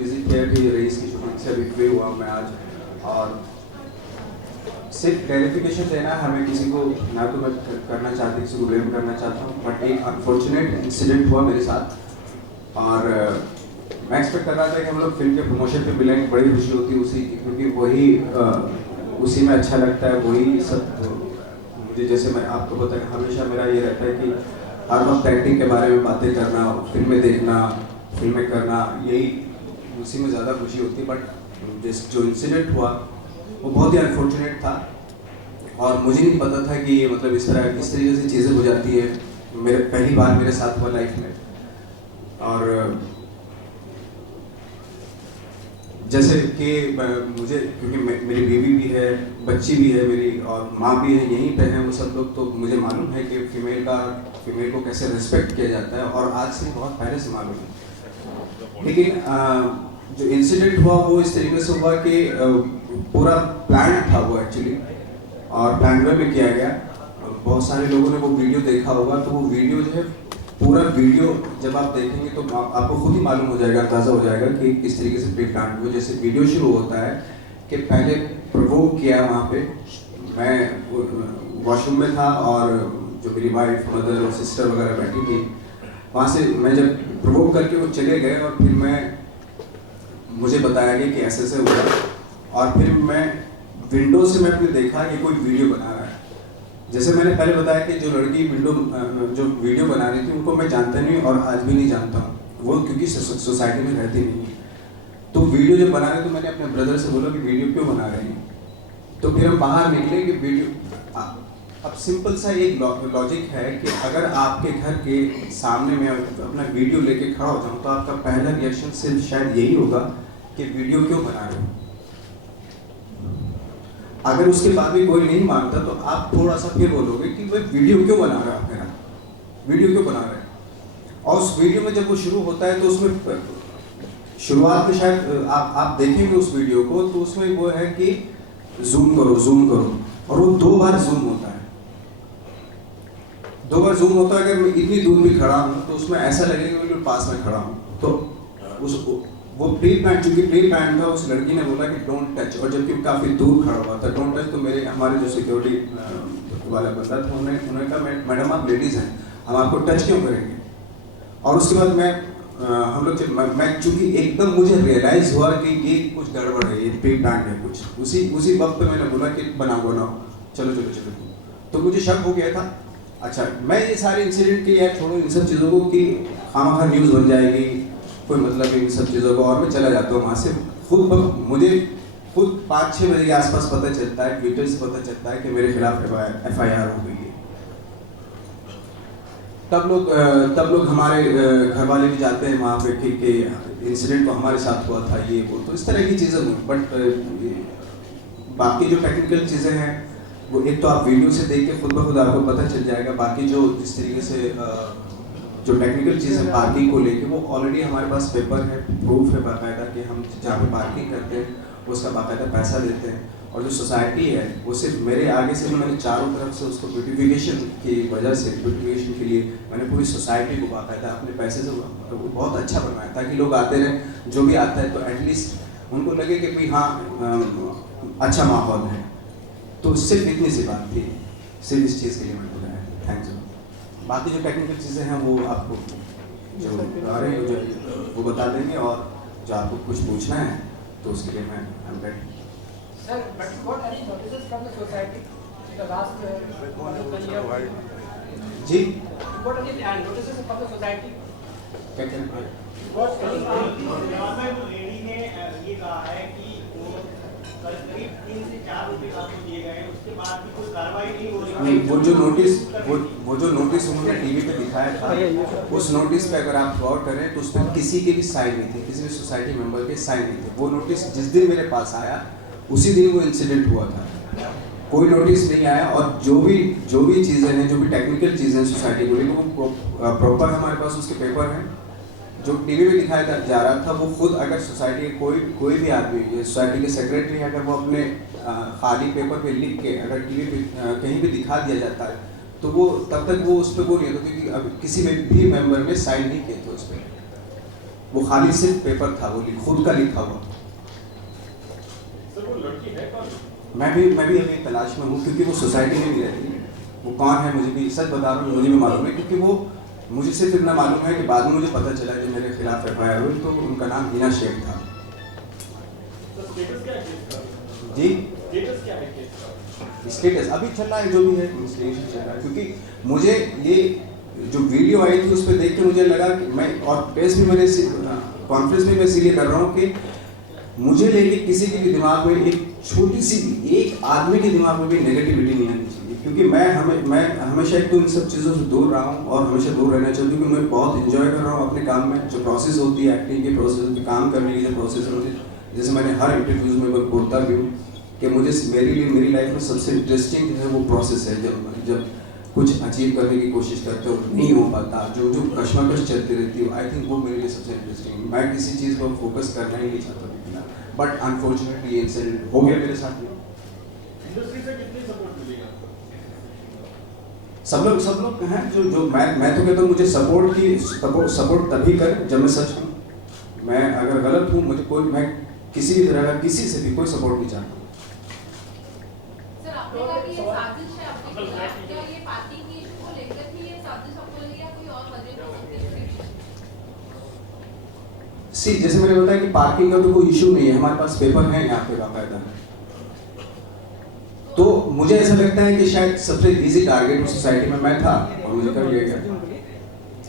Visit किया कि race की शूटिंग से अभी फ्री हुआ मैं आज, और सिर्फ क्लैरिफिकेशन देना है हमें, किसी को ना तो मैं करना चाहती, किसी को ब्लेम करना चाहता हूँ, बट एक अनफॉर्चुनेट इंसिडेंट हुआ मेरे साथ। और मैं एक्सपेक्ट कर रहा था कि हम लोग फिल्म के प्रमोशन पे मिलेंगे, बड़ी खुशी होती है उसी की, क्योंकि वही उसी में अच्छा लगता है, वही सब मुझे, जैसे मैं आपको पता है हमेशा मेरा ये रहता है कि हर वक्त एक्टिंग के बारे में बातें करना, फिल्में देखना, फिल्में करना, यही उसी में ज़्यादा खुशी होती है। बट जो इंसिडेंट हुआ वो बहुत ही अनफॉर्चुनेट था, और मुझे नहीं पता था कि मतलब इस तरीके से चीज़ें हो जाती है। मेरे पहली बार मेरे साथ हुआ लाइफ में, और जैसे कि मुझे, क्योंकि मेरी बेबी भी है, बच्ची भी है मेरी, और माँ भी है, यहीं पे हैं वो सब लोग, तो मुझे मालूम है कि फीमेल को कैसे रिस्पेक्ट किया जाता है, और आज से बहुत पहले से मालूम है। लेकिन जो इंसिडेंट हुआ वो इस तरीके से हुआ कि पूरा प्लान था वो एक्चुअली, और बैंगलोर में किया गया। बहुत सारे लोगों ने वो वीडियो देखा होगा, तो वो वीडियो जो है, पूरा वीडियो जब आप देखेंगे तो आपको खुद ही मालूम हो जाएगा, अंदाज़ा हो जाएगा कि किस तरीके से प्री प्लान हुआ। जैसे वीडियो शुरू होता है कि पहले प्रोवोक किया वहाँ पे, मैं वॉशरूम में था और जो मेरी वाइफ, मदर और सिस्टर वगैरह बैठी थी, वहाँ से मैं जब प्रोवोक करके वो चले गए, और फिर मुझे बताया गया कि ऐसे ऐसे हुआ, और फिर मैं विंडो से मैंने देखा कि कोई वीडियो बना रहा है। जैसे मैंने पहले बताया कि जो लड़की जो वीडियो बना रही थी उनको मैं जानता नहीं और आज भी नहीं जानता हूँ, वो क्योंकि सोसाइटी में रहती नहीं है। तो वीडियो जब बना रहे तो मैंने अपने ब्रदर से बोला कि वीडियो क्यों बना रहे हैं। तो फिर हम बाहर निकले कि वीडियो, अब सिंपल सा एक लॉजिक है कि अगर आपके घर के सामने मैं अपना वीडियो लेके खड़ा हो जाऊँ तो आपका पहला रिएक्शन सिर्फ शायद यही होगा कि वीडियो क्यों बना रहे हो। अगर उसके बाद भी कोई नहीं मानता तो आप थोड़ा सा फिर बोलोगे कि भाई वीडियो क्यों बना रहा है, मेरा वीडियो क्यों बना रहे हैं। और उस वीडियो में जब वो शुरू होता है तो उसमें शुरुआत में शायद आप देखेंगे उस वीडियो को, तो उसमें वो है कि जूम करो, और वो 2 बार जूम होता है। 2 बार जूम होता है। अगर मैं इतनी दूर भी खड़ा हूँ तो उसमें ऐसा लगेगा कि मैं पास में खड़ा हूँ। तो वो प्री प्लान, चूंकि प्री प्लान था, उस लड़की ने बोला कि डोंट टच, और जबकि वो काफ़ी दूर खड़ा हुआ था, डोंट टच। तो हमारे जो सिक्योरिटी वाला बंदा था, उन्होंने कहा मैडम आप लेडीज़ हैं, हम आपको टच क्यों करेंगे। और उसके बाद हम लोग मैं चूंकि एकदम मुझे रियलाइज़ हुआ कि ये कुछ गड़बड़ है, ये प्री प्लान है कुछ, उसी वक्त मैंने बोला कि बनाओ चलो। तो मुझे शक हो गया था। अच्छा, मैं ये सारे इंसिडेंट की यार छोड़ो इन सब चीज़ों को कि खामखा न्यूज़ बन जाएगी, कोई मतलब इन सब चीज़ों को, और मैं चला जाता हूँ वहाँ से। मुझे खुद 5-6 बजे के आसपास पता चलता है, ट्विटर से पता चलता है कि मेरे खिलाफ FIR हो गई है। तब लोग हमारे घर वाले भी जाते हैं वहाँ पे कि इंसिडेंट तो हमारे साथ हुआ था, ये वो, तो इस तरह की चीज़ें हुई। बट बाकी जो टेक्निकल चीज़ें हैं वो एक तो आप वीडियो से देख के खुद ब खुद आपको पता चल जाएगा। बाकी जो जिस तरीके से जो टेक्निकल चीज़ें पार्किंग को लेके, वो ऑलरेडी हमारे पास पेपर है, प्रूफ है बाकायदा कि हम जहाँ पे पार्किंग करते हैं उसका बाकायदा पैसा देते हैं। और जो सोसाइटी है वो सिर्फ मेरे आगे से मैंने चारों तरफ से उसको ब्यूटिफिकेशन की वजह से, ब्यूटिफिकेशन के लिए मैंने पूरी सोसाइटी को बाकायदा अपने पैसे से बहुत अच्छा बनवाया, ताकि लोग आते रहें, जो भी आता है तो एटलीस्ट उनको लगे कि भाई हाँ अच्छा माहौल है। तो सिर्फ इतनी सी बात थी, सिर्फ इस चीज़ के लिए मैंने बुलाया। थैंक्स। बाकी जो टेक्निकल चीज़ें हैं वो आपको जो आ रहे हैं वो बता देंगे, और जो आपको कुछ पूछना है तो उसके लिए मैं ready. Sir, but what any notices from the society in the last year? जी, What any notices from the society? क्या क्या What any लेडी ने ये कहा है कि वो करीब 3 से 4 रुपए आपको दिए गए, उसके बाद भी कोई कार्रवाई नहीं हो रही। नहीं, वो जो नोटिस उन्होंने टीवी पे दिखाया था, उस नोटिस पे अगर आप गौर करें तो उसमें किसी के भी साइन नहीं थे, किसी भी सोसाइटी मेंबर के साइन नहीं थे। वो नोटिस जिस दिन मेरे पास आया उसी दिन वो इंसिडेंट हुआ था, कोई नोटिस नहीं आया। और जो भी चीज़ें हैं, जो भी टेक्निकल चीज़ें सोसाइटी को लेकर, वो प्रॉपर हमारे पास उसके पेपर हैं। जो टीवी में दिखाया जा रहा था वो खुद, अगर सोसाइटी के कोई भी आदमी, सोसाइटी के सेक्रेटरी, अगर वो अपने खाली पेपर पे लिख के अगर टीवी पे कहीं भी दिखा दिया जाता है तो वो तब तक वो उस पर वो नहीं होता, क्योंकि अब किसी में भी मेंबर ने साइन नहीं किए थे उस पर। वो खाली सिर्फ पेपर था, वो खुद का लिखा हुआ। सर वो लड़की है कौन? मैं भी अभी तलाश में हूँ, क्योंकि वो सोसाइटी में नहीं रहती। वो कौन है मुझे भी, सच बता रहा हूँ, मुझे भी मालूम है, क्योंकि वो मुझे सिर्फ इतना मालूम है कि बाद में मुझे पता चला कि मेरे खिलाफ FIR हुई, तो उनका नाम हिना शेख था। तो स्टेटस क्या है केस का? जी, स्टेटस क्या है केस का? स्टेटस अभी चल रहा है, जो भी है इन्वेस्टिगेशन चल रहा है। क्योंकि मुझे ये जो वीडियो आई थी उस पर देख के मुझे लगा कि मैं, और प्रेस भी मैंने कॉन्फ्रेंस में मैं इसीलिए कर रहा हूँ कि मुझे लेके किसी के भी दिमाग में एक छोटी सी एक आदमी के दिमाग में भी नेगेटिविटी नहीं आनी चाहिए। क्योंकि मैं हमेशा एक तो इन सब चीज़ों से दूर रहा हूँ और हमेशा दूर रहना चाहती हूँ, क्योंकि मैं बहुत इंजॉय कर रहा हूँ अपने काम में। जो प्रोसेस होती है, एक्टिंग की प्रोसेस होती है, काम करने की जो प्रोसेस होती है, जैसे मैंने हर इंटरव्यूज़ में बोलता भी हूँ कि मुझे मेरे लिए मेरी लाइफ में सबसे इंटरेस्टिंग है वो प्रोसेस है, जब कुछ अचीव करने की कोशिश करते हो नहीं हो पाता, जो कश्मकश चलती रहती है, आई थिंक वो मेरे लिए सबसे इंटरेस्टिंग। मैं किसी चीज़ पर फोकस करना ही नहीं चाहता, बट अनफॉर्चुनेटली ये इंसिडेंट हो गया मेरे साथ में। इंडस्ट्री से कितनी सपोर्ट मिलेगी आपको? सब लोग हैं जो मैं तो कहता हूँ मुझे सपोर्ट तभी कर जब मैं सच हूँ। मैं अगर गलत हूँ, मुझे कोई, मैं किसी भी तरह का किसी से भी कोई सपोर्ट नहीं चाहता। सर आपने कहा कि ये साजिश है आपके खिलाफ, क्या ये पार्टी की इशू को लेकर थी, ये साजिश आपको लगी या कोई और वजह हो सकती है? जैसे मैंने बताया कि पार्किंग का तो कोई इशू नहीं है, हमारे पास पेपर है यहाँ पे बाकायदा। तो मुझे ऐसा लगता है कि शायद सबसे इजी टारगेट उस सोसाइटी में मैं था और मुझे कर लिया गया,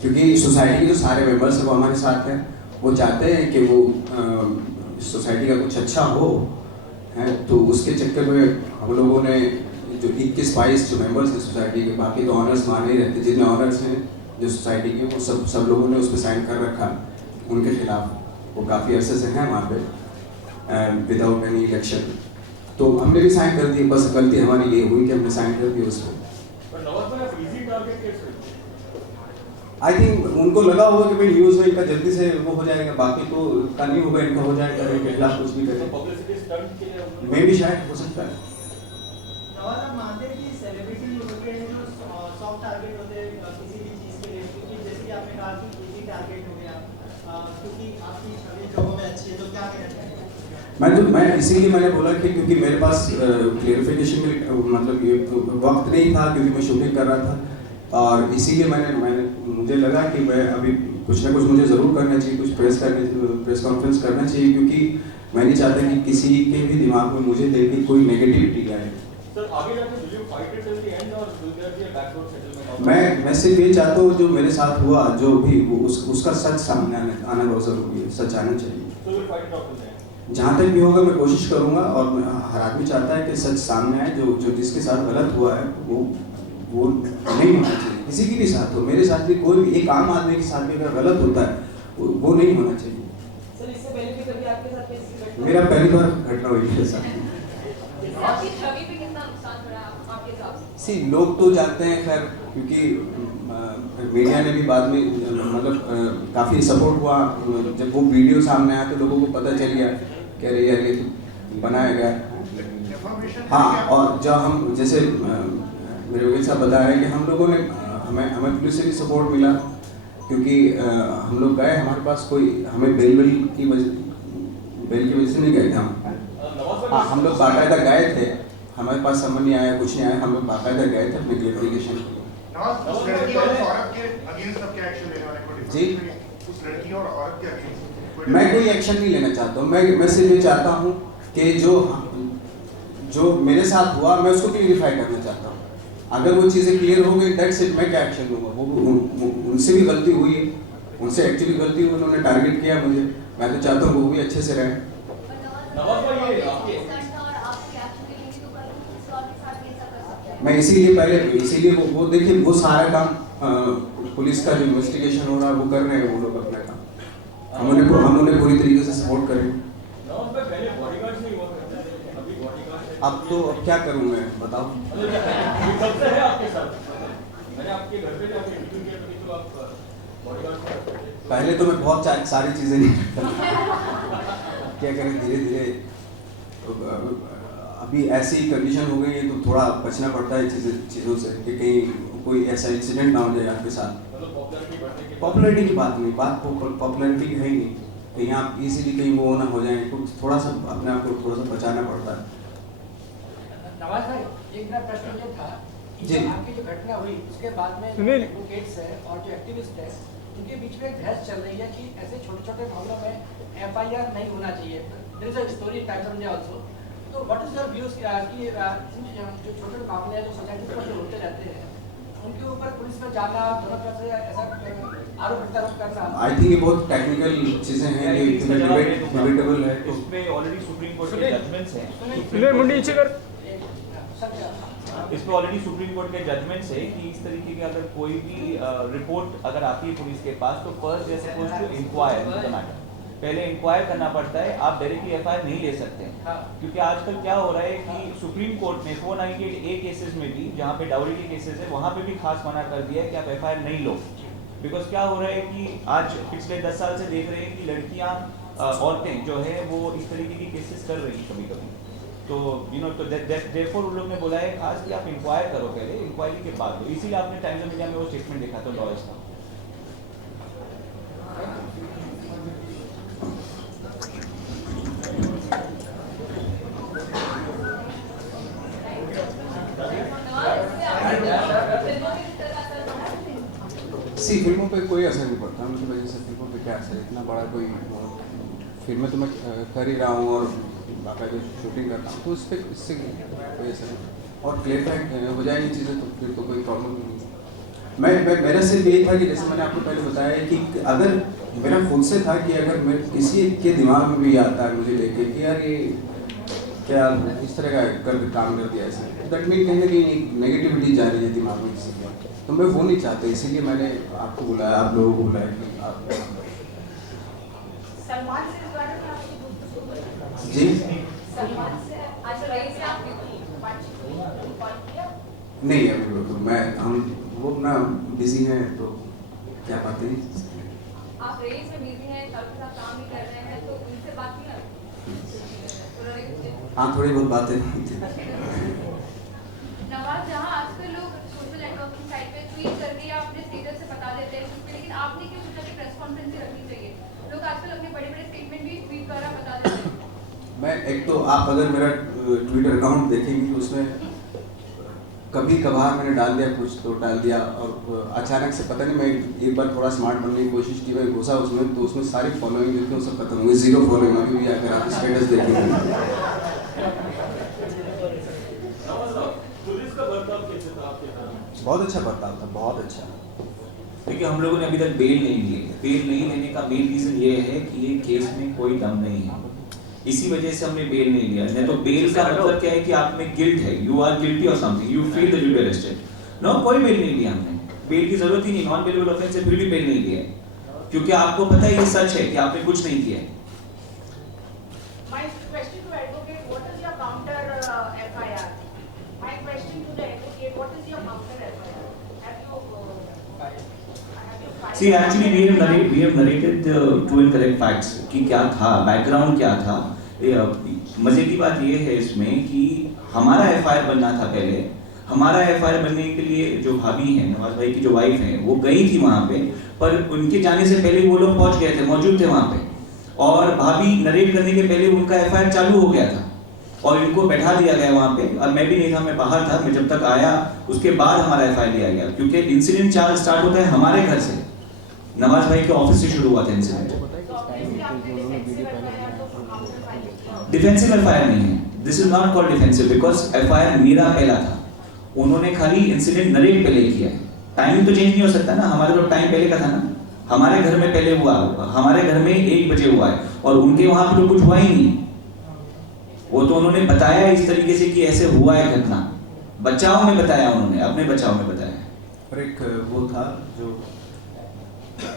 क्योंकि सोसाइटी के जो सारे मेंबर्स हैं वो हमारे साथ हैं। वो चाहते हैं कि वो सोसाइटी का कुछ अच्छा हो, है, तो उसके चक्कर में हम लोगों ने जो 21-22 जो मेंबर्स हैं सोसाइटी के, बाकी तो ऑनर्स माने ही रहते, जितने ऑनर्स हैं जो सोसाइटी के, वो सब लोगों ने उस पर साइन कर रखा उनके खिलाफ। वो काफ़ी अरसे से हैं वहाँ पे विदाउट एनी इलेक्शन, तो हमने भी साइन कर दी। बस गलती हमारी ये हुई कि हमने साइन कर दी उस पर। आई थिंक उनको लगा होगा कि भाई न्यूज़ में इनका जल्दी से वो हो जाएगा, बाकी तो का नहीं होगा, इनका हो जाएगा, इनके खिलाफ कुछ भी करें। मैं भी शायद हो सकता है। नवाज आप मानते हैं कि सेलिब्रिटी होते हैं जो सॉफ्ट टारगेट होते हैं किसी भी चीज़ के लिए, क्योंकि जैसे कि आपने कहा कि इजी टारगेट हो गया, क्योंकि आपकी छवि लोगों में अच्छी है, तो क्या कहना चाहिए? मैं इसीलिए मैंने बोला कि क्योंकि मेरे पास क्लेरिफिकेशन के मतलब ये वक्त नहीं था, क्योंकि मैं शूटिंग कर रहा था, और इसीलिए मैंने मुझे लगा कि मैं अभी कुछ ना कुछ मुझे ज़रूर करना चाहिए, कुछ प्रेस कॉन्फ्रेंस करना चाहिए, क्योंकि मैं नहीं चाहता कि किसी के भी दिमाग में मुझे लेके कोई नेगेटिविटी आए। सर आगे जाके will you fight it till the end or will there be a backward settlement? मैं सिर्फ ये चाहता हूँ जो मेरे साथ हुआ, जो भी वो उसका सच सामने आना बहुत ज़रूरी है, सच आना चाहिए। So we'll fight it out till the end. जहाँ तक भी होगा मैं कोशिश करूँगा, और हर आदमी चाहता है कि सच सामने आए। जो जिसके साथ गलत हुआ है वो नहीं होना चाहिए, किसी के भी साथ हो, मेरे साथ भी, कोई भी एक आम आदमी के साथ भी अगर गलत होता है वो नहीं होना चाहिए। सर इससे पहले भी कभी आपके साथ कैसी घटना? मेरा पहली बार घटना हुई मेरे साथ। इससे आपकी छवि पे कितना नुकसान पड़ा आपके हिसाब से? लोग तो जानते हैं, खैर, क्योंकि मीडिया ने भी बाद में मतलब काफ़ी सपोर्ट हुआ। जब वो वीडियो सामने आया तो लोगों को पता चल गया कि अरे यार ये तो बनाया गया। हाँ, और जब हम जैसे मेरे वकील साहब बता रहे हैं कि हम लोगों ने हमें पुलिस से भी सपोर्ट मिला, क्योंकि हम लोग गए, हमारे पास कोई हमें बेल की वजह से नहीं गए थे हम। हाँ, हम लोग बाकायदा गए थे, हमारे पास समझ नहीं आया, कुछ नहीं आया, हम लोग बाकायदा गए थे अपनी क्लेरिफिकेशन के लिए। जी, उस लड़की और औरत के अगेंस्ट मैं कोई एक्शन नहीं लेना चाहता हूँ। मैं सिर्फ ये चाहता हूँ कि जो मेरे साथ हुआ मैं उसको क्लियरिफाई करना चाहता हूँ। अगर वो चीज़ें क्लियर हो गई, दैट्स इट, मैं क्या एक्शन लूँगा? वो उनसे भी गलती हुई है, उनसे एक्चुअली गलती हुई, उन्होंने टारगेट किया मुझे, मैं तो चाहता हूँ वो भी अच्छे से रहें। मैं इसीलिए वो देखिए, वो सारा काम पुलिस का जो इन्वेस्टिगेशन हो रहा है वो कर रहे हैं वो लोग अपना काम। हम उन्हें पूरी तरीके से सपोर्ट करें। अब तो अब क्या करूं मैं, बताओ? पहले तो मैं बहुत सारी चीज़ें नहीं क्या करें, धीरे धीरे अभी ऐसी कंडीशन हो गई है तो थोड़ा बचना पड़ता है चीज़ों से कि कहीं कोई ऐसा इंसिडेंट ना हो जाए आपके साथ। पॉपुलैरिटी की बात नहीं, बात पॉपुलैरिटी की है ही नहीं। कहीं आप इजीली कहीं वो ना हो जाए, तो थोड़ा सा अपने आप को थोड़ा सा बचाना पड़ता है। नवाज भाई, एक मेरा प्रश्न ये था कि जी। आपकी जो घटना हुई उसके बाद में जो एडवोकेट्स हैं और जो एक्टिविस्ट हैं उनके बीच में एक बहस चल रही है कि ऐसे छोटे-छोटे मामलों में एफआईआर नहीं होना चाहिए। There is a story Times of India also. तो व्हाट इज योर व्यूज कि जो छोटे मामले हैं जो सोसाइटी पर जो होते रहते हैं उनके ऊपर पुलिस में जाना, दोनों तरफ से ऐसा आरोप प्रत्यारोप करना। आई थिंक ये बहुत टेक्निकल चीजें हैं, ये डिबेटेबल है। तो इसमें ऑलरेडी सुप्रीम कोर्ट के जजमेंट्स हैं। इस पे ऑलरेडी सुप्रीम कोर्ट के जजमेंट्स है कि इस तरीके के अगर कोई भी रिपोर्ट अगर आती है पुलिस के पास तो फर्स्ट जैसे suppose to inquire the matter, पहले इंक्वायर करना पड़ता है। आप डायरेक्टली एफआईआर नहीं ले सकते हैं क्योंकि आजकल क्या हो रहा है कि सुप्रीम कोर्ट ने 498A केसेस में भी, जहाँ पे डाउरी के केसेस है, वहाँ पे भी खास मना कर दिया है कि आप एफआईआर नहीं लो। बिकॉज क्या हो रहा है कि आज पिछले 10 साल से देख रहे हैं कि लड़कियाँ औरतें जो है वो इस तरीके की केसेस कर रही कभी कभी। तो तो देयरफॉर उन लोग ने बोला है खास कि आप इंक्वायर करो पहले, इंक्वायरी के बाद। इसीलिए आपने टाइम्स ऑफ इंडिया में वो स्टेटमेंट देखा था लॉयर्स का। फिल्मों पे कोई असर नहीं पड़ता, उनकी वजह से फिल्मों पे क्या असर, इतना बड़ा कोई फिल्में तो मैं कर ही रहा हूँ और बाकायदा शूटिंग कर रहा हूँ, तो इससे कोई असर नहीं। और क्लियर हो जाएंगी चीज़ें तो फिर तो कोई प्रॉब्लम नहीं। मेरा सिर्फ यही था कि जैसे मैंने आपको पहले बताया कि अगर मेरा खुद से था कि अगर मैं किसी के दिमाग में भी आता है मुझे लेके कि यार ये क्या इस तरह का काम कर दिया ऐसे, दैट मीन कहीं ना कहीं नेगेटिविटी जा रही है दिमाग में किसी का, तो मैं वो नहीं चाहता, इसीलिए मैंने आपको बुलाया, आप लोगों को बुलाया कि आप सलमान से इस बारे में आपकी गुफ्तगू जी सलमान से आज रईस से आपने बातचीत की, कॉल किया? नहीं अभी वो तो हम वो ना बिजी हैं तो क्या बात है। आप रईस में बिजी हैं, सबके साथ काम भी कर रहे हैं, तो उनसे बात की ना? हाँ थोड़ी बहुत बातें नवाज, जहाँ आजकल लोग सोशल नेटवर्किंग साइट पे ट्वीट करके या अपने स्टेटस से बता देते हैं कुछ पे, लेकिन आपने क्यों सोचा कि प्रेस कॉन्फ्रेंस रखनी चाहिए? लोग आजकल अपने बड़े-बड़े स्टेटमेंट भी ट्वीट द्वारा बता देते हैं। मैं एक तो आप अगर मेरा ट्विटर अकाउंट देखेंगे तो उसमें कभी कभार मैंने डाल दिया कुछ तो डाल दिया, और अचानक से पता नहीं मैं एक बार थोड़ा स्मार्ट बनने की कोशिश की, मैं घुसा उसमें तो उसमें सारी फॉलोइंग जो थी वो सब खत्म हो गई, 0 फॉलोइंग अभी भी अगर आप स्टेटस देखेंगे। बहुत अच्छा बर्ताव था, बहुत अच्छा। देखिए हम लोगों ने अभी तक बेल नहीं ली है। बेल नहीं लेने का मेन रीजन ये है कि ये केस में कोई दम नहीं है, इसी वजह से हमने बेल नहीं लिया। नहीं तो बेल का मतलब क्या है कि आप में गिल्ट है, you are guilty of something, you feel that you are arrested. No, कोई बेल नहीं लिया हमने, बेल की जरूरत ही नहीं, नॉन बेलेबल ऑफेंस से फिर भी बेल नहीं लिया क्योंकि आपको पता है ये सच है कि आपने कुछ नहीं किया है। My question to advocate, what is your counter FIR? My question to the advocate, what is your counter FIR? Have you filed? See, actually we have narrated the true and correct facts कि क्या था, background क्या था। मजे की बात ये है इसमें कि हमारा FIR बनना था पहले। हमारा FIR बनने के लिए जो भाभी हैं, नवाज भाई की जो वाइफ है, वो गई थी वहाँ पे, पर उनके जाने से पहले वो लोग पहुँच गए थे, मौजूद थे वहाँ पे, और भाभी नरेट करने के पहले उनका FIR चालू हो गया था और इनको बैठा दिया गया वहाँ पे। और मैं भी नहीं था, मैं बाहर था, मैं जब तक आया उसके बाद हमारा FIR लिया गया क्योंकि इंसिडेंट चार्ज स्टार्ट होता है हमारे घर से, नवाज भाई के ऑफिस से शुरू हुआ था इंसिडेंट। डिफेंसिव FIR नहीं है, this is not called defensive because FIR मेरा पहला था, उन्होंने खाली इंसिडेंट नरेट पहले किया है। टाइमिंग तो चेंज नहीं हो सकता ना, हमारे तो टाइम पहले का था ना, हमारे घर में पहले हुआ, हमारे घर में 1 बजे हुआ है और उनके वहां पे तो कुछ हुआ ही नहीं। वो तो उन्होंने बताया इस तरीके से कि ऐसे हुआ है घटना, बचाव में बताया, उन्होंने अपने बचाव में बताया। और एक वो था जो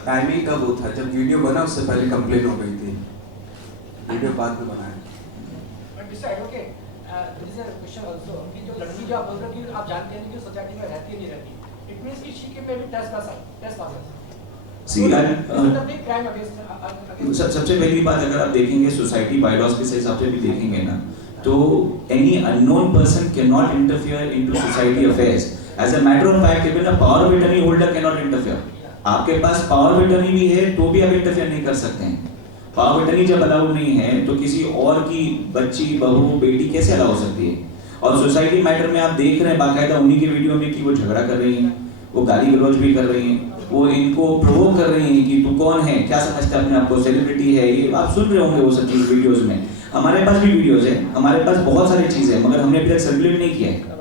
टाइमिंग का वो था, जब वीडियो बना उससे पहले कंप्लेन हो गई थी, वीडियो बाद में बनाया। But Mr. Advocate, there is a question also कि जो लड़की जो आप बोल रहे हो कि आप जानते हैं कि सोसाइटी में रहती है नहीं रहती, it means कि she can maybe trespass. See, crime against सबसे पहली बात अगर आप देखेंगे सोसाइटी बायलॉज के हिसाब से भी देखेंगे ना, तो any unknown person can not interfere into society affairs. As a matter of fact even a power of attorney holder can not interfere. आपके पास पावर ऑफ अटर्नी भी है तो भी आप इंटरफेयर नहीं कर सकते हैं। पावर ऑफ अटर्नी जब अलाउड नहीं है तो किसी और की बच्ची, बहू, बेटी कैसे अलाउ हो सकती है? और सोसाइटी मैटर में आप देख रहे हैं बाकायदा उन्हीं के वीडियो में कि वो झगड़ा कर रही हैं, वो गाली गलौज भी कर रही हैं, वो इनको प्रोवोक कर रही हैं कि तू कौन है, क्या समझता है अपने आप को, सेलिब्रिटी है, ये आप सुन रहे होंगे वो सब चीज़ वीडियोस में। हमारे पास भी वीडियोस है, हमारे पास बहुत सारी चीज़ें हैं, मगर हमने अभी तक सर्कुलेट नहीं किया है।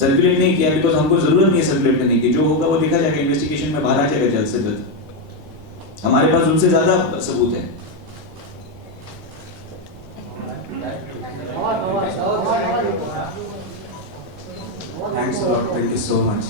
सर्कुलेट नहीं किया बिकॉज हमको जरूरत नहीं है सर्कुलेट करने की। जो होगा वो देखा जाएगा, इन्वेस्टिगेशन में बाहर आ जाएगा जल्द से जल्द। हमारे पास उनसे ज्यादा सबूत है। Thanks a lot. Thank you so much.